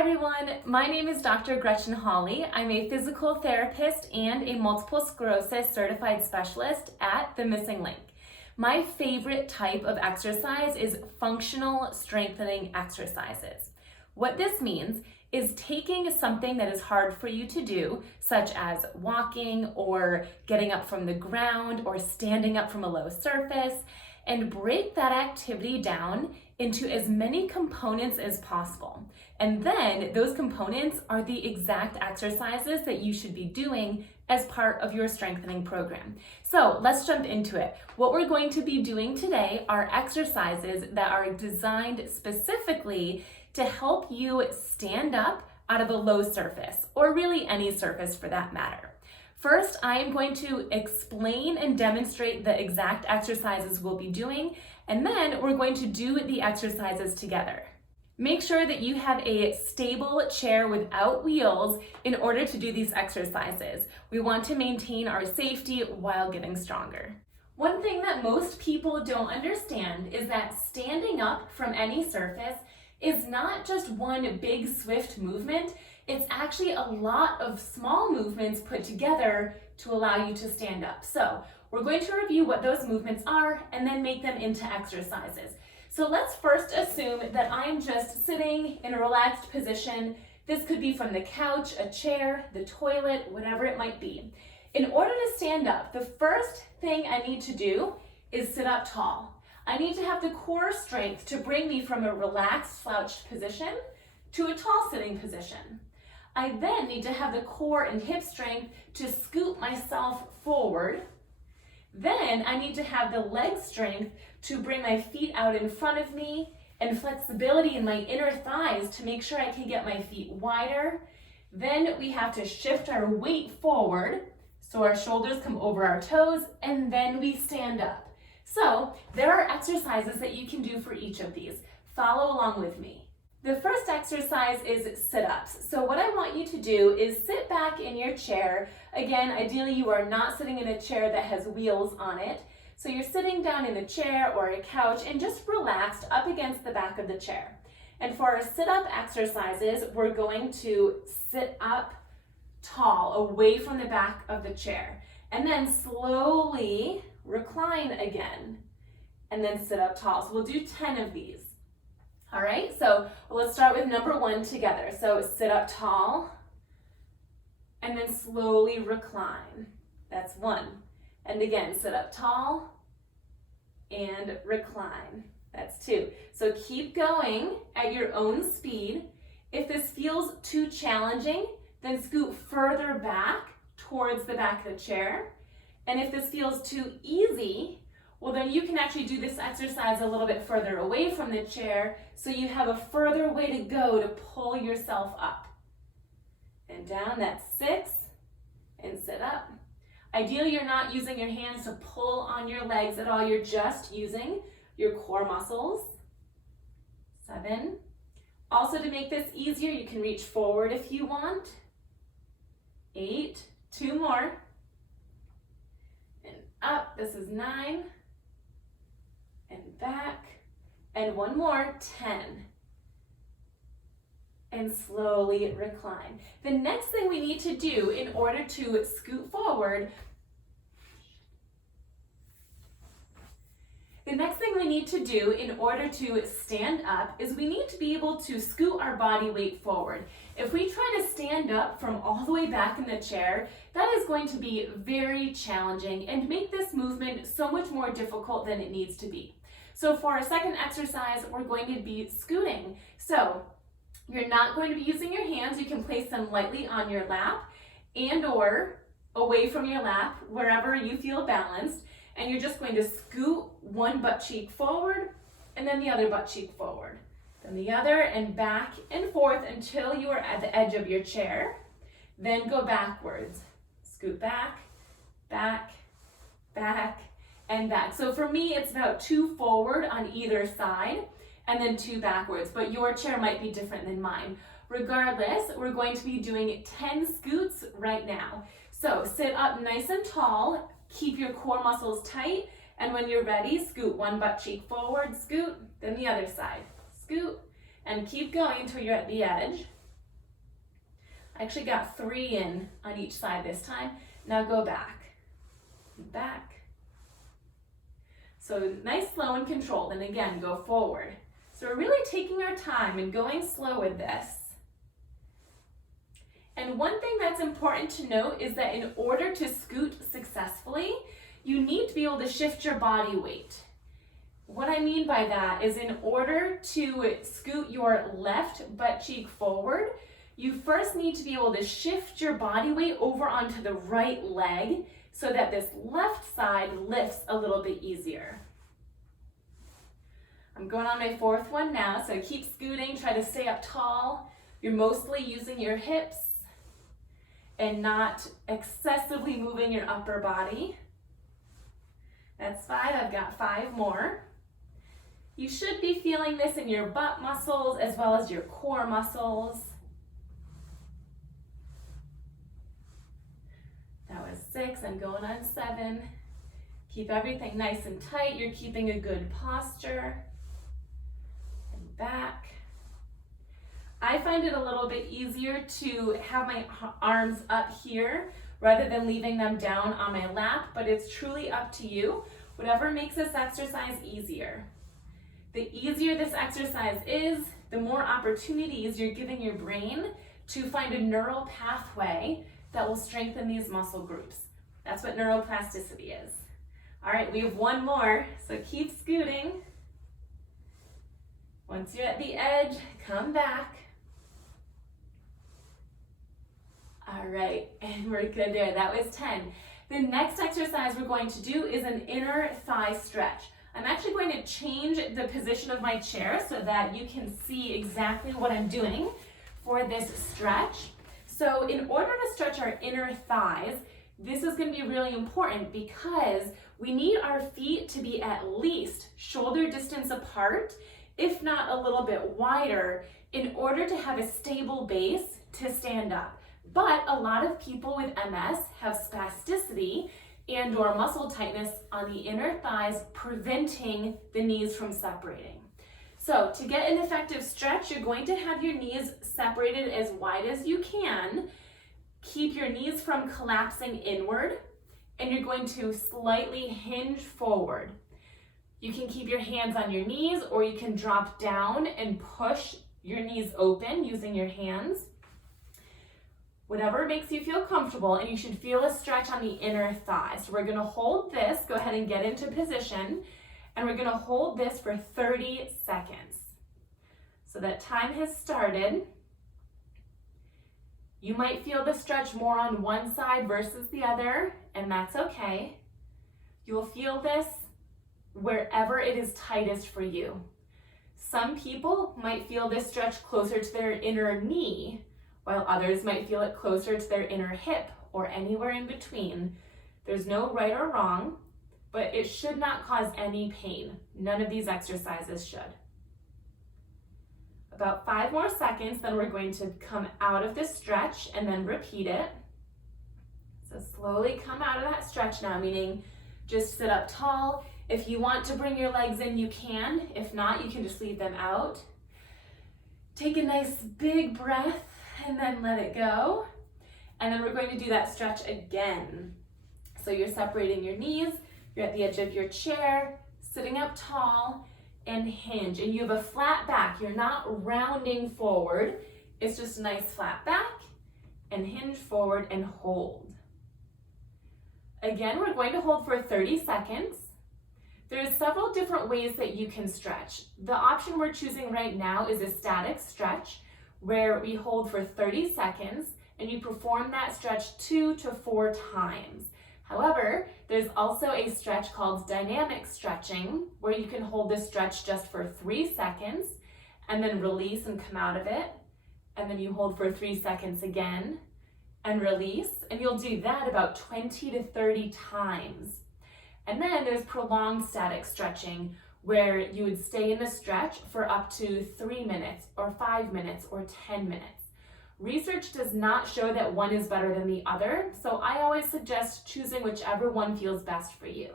everyone, my name is Dr. Gretchen Hawley. I'm a physical therapist and a multiple sclerosis certified specialist at The Missing Link. My favorite type of exercise is functional strengthening exercises. What this means is taking something that is hard for you to do, such as walking or getting up from the ground or standing up from a low surface, and break that activity down into as many components as possible. And then those components are the exact exercises that you should be doing as part of your strengthening program. So let's jump into it. What we're going to be doing today are exercises that are designed specifically to help you stand up out of a low surface, or really any surface for that matter. First, I am going to explain and demonstrate the exact exercises we'll be doing, and then we're going to do the exercises together. Make sure that you have a stable chair without wheels in order to do these exercises. We want to maintain our safety while getting stronger. One thing that most people don't understand is that standing up from any surface is not just one big swift movement. It's actually a lot of small movements put together to allow you to stand up. So we're going to review what those movements are and then make them into exercises. So let's first assume that I'm just sitting in a relaxed position. This could be from the couch, a chair, the toilet, whatever it might be. In order to stand up, the first thing I need to do is sit up tall. I need to have the core strength to bring me from a relaxed slouched position to a tall sitting position. I then need to have the core and hip strength to scoot myself forward. Then I need to have the leg strength to bring my feet out in front of me and flexibility in my inner thighs to make sure I can get my feet wider. Then we have to shift our weight forward so our shoulders come over our toes, and then we stand up. So there are exercises that you can do for each of these. Follow along with me. The first exercise is sit-ups. So what I want you to do is sit back in your chair. Again, ideally you are not sitting in a chair that has wheels on it. So you're sitting down in a chair or a couch and just relaxed up against the back of the chair. And for our sit-up exercises, we're going to sit up tall, away from the back of the chair, and then slowly recline again, and then sit up tall. So we'll do 10 of these. All right, so let's start with number 1 together. So sit up tall, and then slowly recline. That's 1. And again, sit up tall, and recline. That's 2. So keep going at your own speed. If this feels too challenging, then scoot further back towards the back of the chair. And if this feels too easy, well, then you can actually do this exercise a little bit further away from the chair so you have a further way to go to pull yourself up. And down, that's 6, and sit up. Ideally, you're not using your hands to pull on your legs at all. You're just using your core muscles. 7. Also, to make this easier, you can reach forward if you want. 8, 2 more. And up, this is 9. And back, and 1 more, 10. And slowly recline. The next thing we need to do in order to scoot forward, stand up is we need to be able to scoot our body weight forward. If we try to stand up from all the way back in the chair, that is going to be very challenging and make this movement so much more difficult than it needs to be. So for our second exercise, we're going to be scooting. So you're not going to be using your hands. You can place them lightly on your lap and or away from your lap, wherever you feel balanced. And you're just going to scoot one butt cheek forward and then the other butt cheek forward. Then the other, and back and forth until you are at the edge of your chair. Then go backwards. Scoot back, back, back, and back. So for me, it's about 2 forward on either side and then 2 backwards, but your chair might be different than mine. Regardless, we're going to be doing 10 scoots right now. So sit up nice and tall, keep your core muscles tight, and when you're ready, scoot one butt cheek forward, scoot, then the other side, scoot, and keep going until you're at the edge. I actually got 3 in on each side this time. Now go back, back. So nice, slow, and controlled. And again, go forward. So we're really taking our time and going slow with this. And one thing that's important to note is that in order to scoot successfully, you need to be able to shift your body weight. What I mean by that is in order to scoot your left butt cheek forward, you first need to be able to shift your body weight over onto the right leg so that this left side lifts a little bit easier. I'm going on my 4th one now, so keep scooting, try to stay up tall. You're mostly using your hips and not excessively moving your upper body. That's 5, I've got 5 more. You should be feeling this in your butt muscles as well as your core muscles. That was 6, I'm going on 7. Keep everything nice and tight. You're keeping a good posture. And back. I find it a little bit easier to have my arms up here rather than leaving them down on my lap, but it's truly up to you. Whatever makes this exercise easier. The easier this exercise is, the more opportunities you're giving your brain to find a neural pathway that will strengthen these muscle groups. That's what neuroplasticity is. All right, we have 1 more, so keep scooting. Once you're at the edge, come back. All right, and we're good there. That was 10. The next exercise we're going to do is an inner thigh stretch. I'm actually going to change the position of my chair so that you can see exactly what I'm doing for this stretch. So in order to stretch our inner thighs, this is going to be really important because we need our feet to be at least shoulder distance apart, if not a little bit wider, in order to have a stable base to stand up. But a lot of people with MS have spasticity and or muscle tightness on the inner thighs, preventing the knees from separating. So to get an effective stretch, you're going to have your knees separated as wide as you can. Keep your knees from collapsing inward, and you're going to slightly hinge forward. You can keep your hands on your knees, or you can drop down and push your knees open using your hands. Whatever makes you feel comfortable, and you should feel a stretch on the inner thigh. So we're gonna hold this, go ahead and get into position, and we're gonna hold this for 30 seconds. So that time has started. You might feel the stretch more on one side versus the other, and that's okay. You will feel this wherever it is tightest for you. Some people might feel this stretch closer to their inner knee, while others might feel it closer to their inner hip or anywhere in between. There's no right or wrong, but it should not cause any pain. None of these exercises should. About 5 more seconds, then we're going to come out of this stretch and then repeat it. So slowly come out of that stretch now, meaning just sit up tall. If you want to bring your legs in, you can. If not, you can just leave them out. Take a nice big breath and then let it go. And then we're going to do that stretch again. So you're separating your knees, you're at the edge of your chair, sitting up tall, and hinge. And you have a flat back. You're not rounding forward. It's just a nice flat back, and hinge forward and hold. Again, we're going to hold for 30 seconds. There's several different ways that you can stretch. The option we're choosing right now is a static stretch, where we hold for 30 seconds and you perform that stretch 2 to 4 times. However, there's also a stretch called dynamic stretching, where you can hold this stretch just for 3 seconds and then release and come out of it. And then you hold for 3 seconds again and release. And you'll do that about 20 to 30 times. And then there's prolonged static stretching, where you would stay in the stretch for up to 3 minutes or 5 minutes or 10 minutes. Research does not show that one is better than the other, so I always suggest choosing whichever one feels best for you.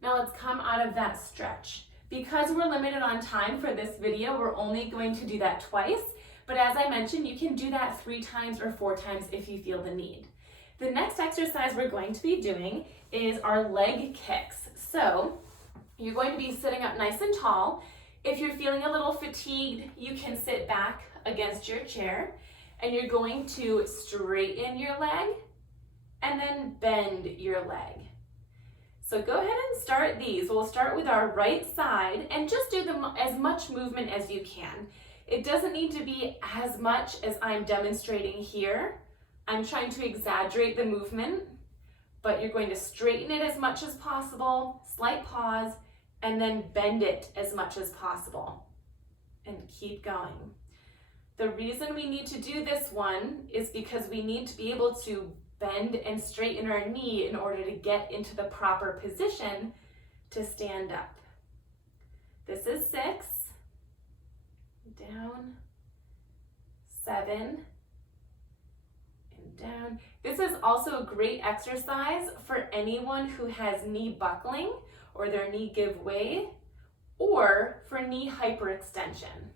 Now let's come out of that stretch. Because we're limited on time for this video, we're only going to do that twice, But as I mentioned, you can do that 3 times or 4 times if you feel the need. The next exercise we're going to be doing is our leg kicks. So you're going to be sitting up nice and tall. If you're feeling a little fatigued, you can sit back against your chair and you're going to straighten your leg and then bend your leg. So go ahead and start these. We'll start with our right side and just do as much movement as you can. It doesn't need to be as much as I'm demonstrating here. I'm trying to exaggerate the movement, but you're going to straighten it as much as possible, slight pause, and then bend it as much as possible. And keep going. The reason we need to do this one is because we need to be able to bend and straighten our knee in order to get into the proper position to stand up. This is 6, down, 7, and down. This is also a great exercise for anyone who has knee buckling or their knee give way, or for knee hyperextension.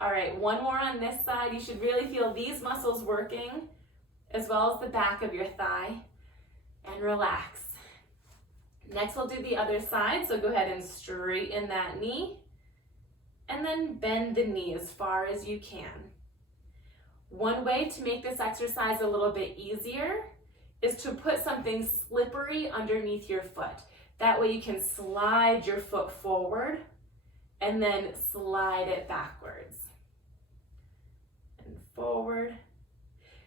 All right, one more on this side. You should really feel these muscles working, as well as the back of your thigh, and relax. Next, we'll do the other side. So go ahead and straighten that knee, and then bend the knee as far as you can. One way to make this exercise a little bit easier is to put something slippery underneath your foot. That way you can slide your foot forward and then slide it backwards. And forward.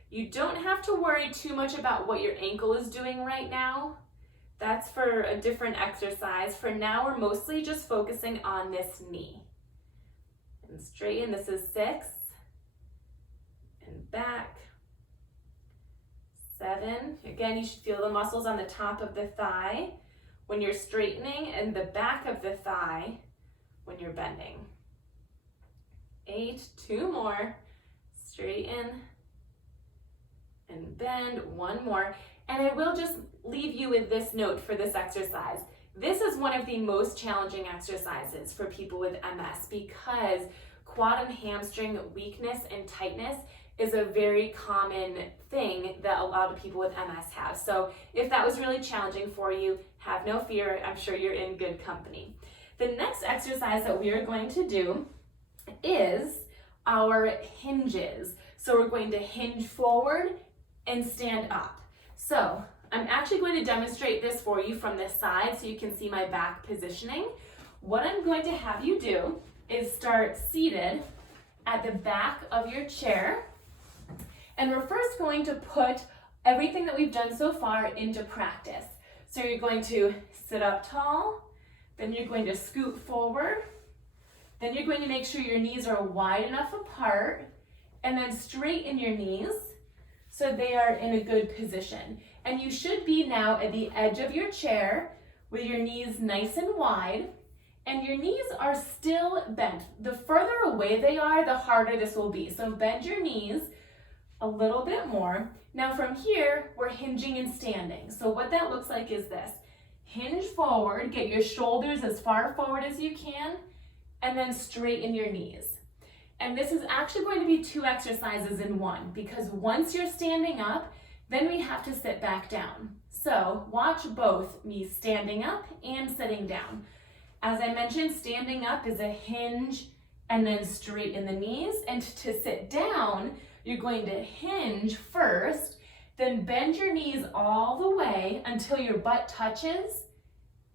You don't have to worry too much about what your ankle is doing right now. That's for a different exercise. For now, we're mostly just focusing on this knee. And straighten, this is 6. And back. 7. Again, you should feel the muscles on the top of the thigh when you're straightening and the back of the thigh when you're bending. 8, 2 more. Straighten and bend, 1 more. And I will just leave you with this note for this exercise. This is one of the most challenging exercises for people with MS because quad and hamstring weakness and tightness is a very common thing that a lot of people with MS have. So if that was really challenging for you, have no fear. I'm sure you're in good company. The next exercise that we are going to do is our hinges. So we're going to hinge forward and stand up. So I'm actually going to demonstrate this for you from this side so you can see my back positioning. What I'm going to have you do is start seated at the back of your chair. And we're first going to put everything that we've done so far into practice. So you're going to sit up tall, then you're going to scoot forward, then you're going to make sure your knees are wide enough apart, and then straighten your knees so they are in a good position. And you should be now at the edge of your chair with your knees nice and wide, and your knees are still bent. The further away they are, the harder this will be. So bend your knees a little bit more. Now from here, we're hinging and standing. So what that looks like is this. Hinge forward, get your shoulders as far forward as you can, and then straighten your knees. And this is actually going to be 2 exercises in one, because once you're standing up, then we have to sit back down. So watch both me standing up and sitting down. As I mentioned, standing up is a hinge and then straighten the knees. And to sit down, you're going to hinge first, then bend your knees all the way until your butt touches,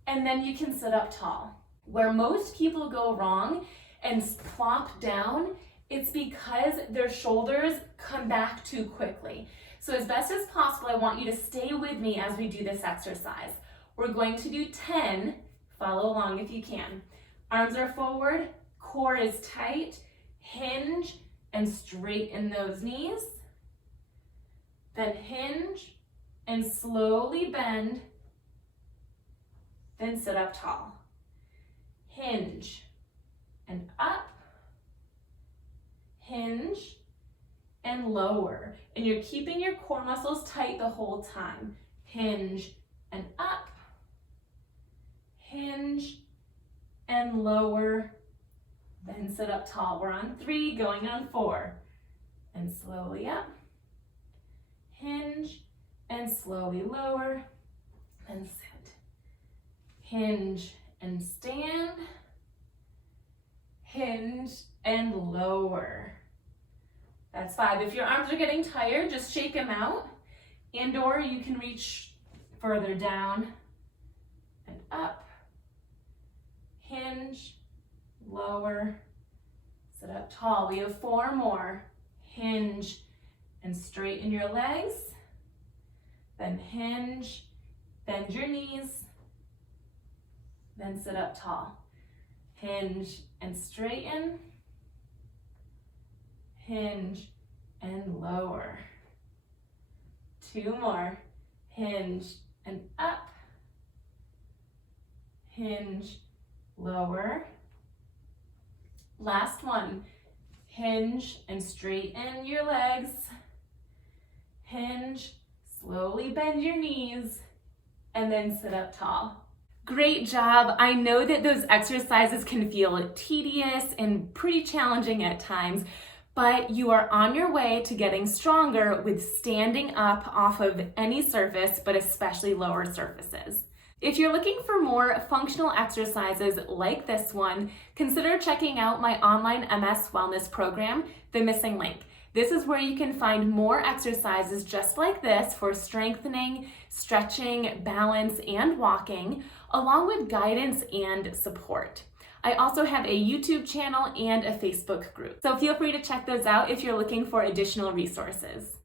and then you can sit up tall. Where most people go wrong and plop down, it's because their shoulders come back too quickly. So as best as possible, I want you to stay with me as we do this exercise. We're going to do 10, follow along if you can. Arms are forward, core is tight, hinge and straighten those knees. Then hinge and slowly bend, then sit up tall. Hinge and up, hinge and lower. And you're keeping your core muscles tight the whole time. Hinge and up, hinge and lower, then sit up tall. We're on 3, going on 4. And slowly up. Hinge and slowly lower. And sit. Hinge and stand. Hinge and lower. That's 5. If your arms are getting tired, just shake them out. And or you can reach further down and up. Hinge, lower, sit up tall. We have 4 more. Hinge and straighten your legs. Then hinge, bend your knees. Then sit up tall. Hinge and straighten. Hinge and lower. 2 more. Hinge and up. Hinge, lower. Last one. Hinge and straighten your legs. Hinge, slowly bend your knees, and then sit up tall. Great job. I know that those exercises can feel tedious and pretty challenging at times, but you are on your way to getting stronger with standing up off of any surface, but especially lower surfaces. If you're looking for more functional exercises like this one, consider checking out my online MS wellness program, The Missing Link. This is where you can find more exercises just like this for strengthening, stretching, balance, and walking, along with guidance and support. I also have a YouTube channel and a Facebook group, so feel free to check those out if you're looking for additional resources.